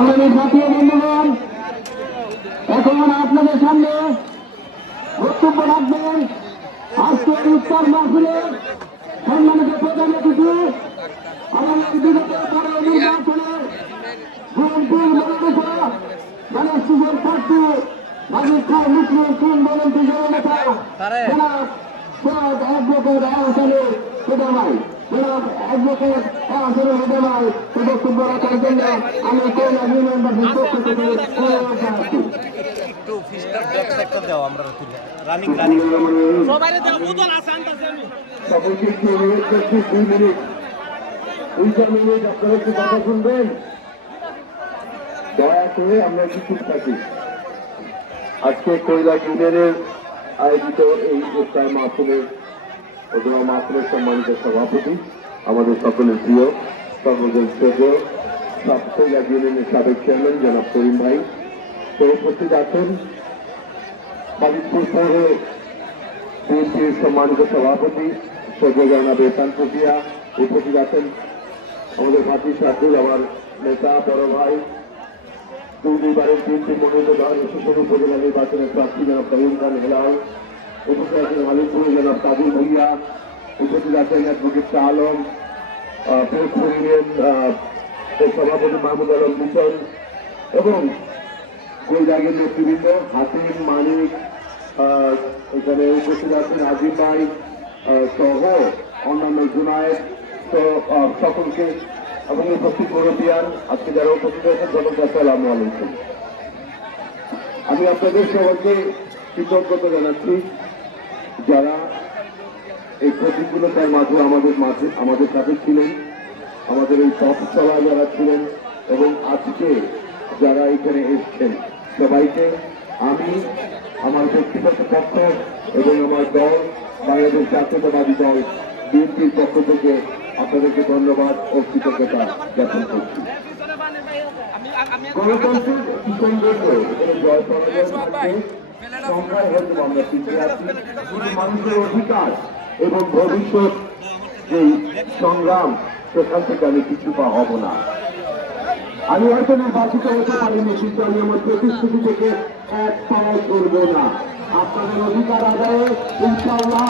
সংগ্রামী জাতীয় বন্ধুগণ, এখন আপনাদের সামনে বক্তব্য রাখবেন আজকের ইফতার মাহফিলের সম্মানিত প্রধান অতিথি আমাদের বিগত বড় নির্বাচনে বিএনপির মনোনীত মানে সুযোগ প্রার্থী ভাবিষ্যৎ মুসলিম তিন ভলেন্টিয়ার জননেতা জনাব অ্যাডভোকেট আহসানুল হুদামাই জনাব অ্যাডভোকেট আহসানুল হুদামাই বক্তব্য রাখার জন্য আমি কয়লা ইউনিয়নবাসীর পক্ষ থেকে অনুরোধ জানাচ্ছি। একটু ফিস্টার ব্যাক সেক্টর দাও আমরা রানিং সবাইরে দাও বুতল আছে আনতাছি আমি সকলকে একটু অনুরোধ করছি 2 মিনিট 2 মিনিট আপনারা একটু কথা শুনবেন, দয়া করে আমরা একটু চুপ থাকি। আজকে কৈলা ইউনিয়নের আয়োজিত এই ইফতার মাহফিলের মাহফিলের সম্মানিত সভাপতি আমাদের সকলের প্রিয় সর্বজন শ্রেয় কৈলা ইউনিয়নের সাবেক চেয়ারম্যান জনাব করিম ভাই তো উপস্থিত আছেন। মালিকপুর শহরে বিএনপির সম্মানিত সভাপতি সৈয়দ জনাব এহসান প্রক্রিয়া উপস্থিত আছেন। আমাদের ভাতি সাথী আমার নেতা বড় ভাই দুইবারের বিএনপির মনোনীত শিশু উপজেলা নির্বাচনের প্রার্থী জনাব করিম খান হেলাল উপস্থিত আছেন। মালিকপুর জনাব কাদির ভুইয়া উপস্থিত আছেন। অ্যাডভোকেট শাহ আলম সভাপতি মাহমুদ আলম মিশন এবং কৈলাগের নেতৃবৃন্দ হাসিম মানিক এখানে উপস্থিত আছেন আজিম ভাই সহ অন্যান্য জুনায়েদ সকলকে এবং উপস্থিত মুরব্বিয়ান আজকে যারা উপস্থিত আছেন সকলকে আসসালামু আলাইকুম। আমি আপনাদের সবাইকে কৃতজ্ঞতা জানাচ্ছি যারা এই প্রতিকূলতার মাঝে আমাদের সাথে ছিলেন, আমাদের এই পথ চলা যারা ছিলেন এবং আজকে যারা এখানে এসছেন সবাইকে আমি আমার ব্যক্তিগত পক্ষ এবং আমার দল বাংলাদেশ জাতীয়তাবাদী দল বিএনপির পক্ষ থেকে আপনাদেরকে ধন্যবাদ ও কৃতজ্ঞতা জ্ঞাপন করছি। গণতন্ত্রের সৌন্দর্য জয় পরাজয় থাকবে, সংখ্যায় হয়তো আমরা পিছিয়ে আছি, মানুষের অধিকার এবং ভবিষ্যৎ যেই সংগ্রাম সেখান থেকে আমি কিছু পা হব না। আমি হয়তো নির্বাচিত হতে পারিনি, কিন্তু আমি আমার প্রতিশ্রুতি থেকে এক পাও করবো না। আপনাদের অধিকার আদায়ে ইনশাআল্লাহ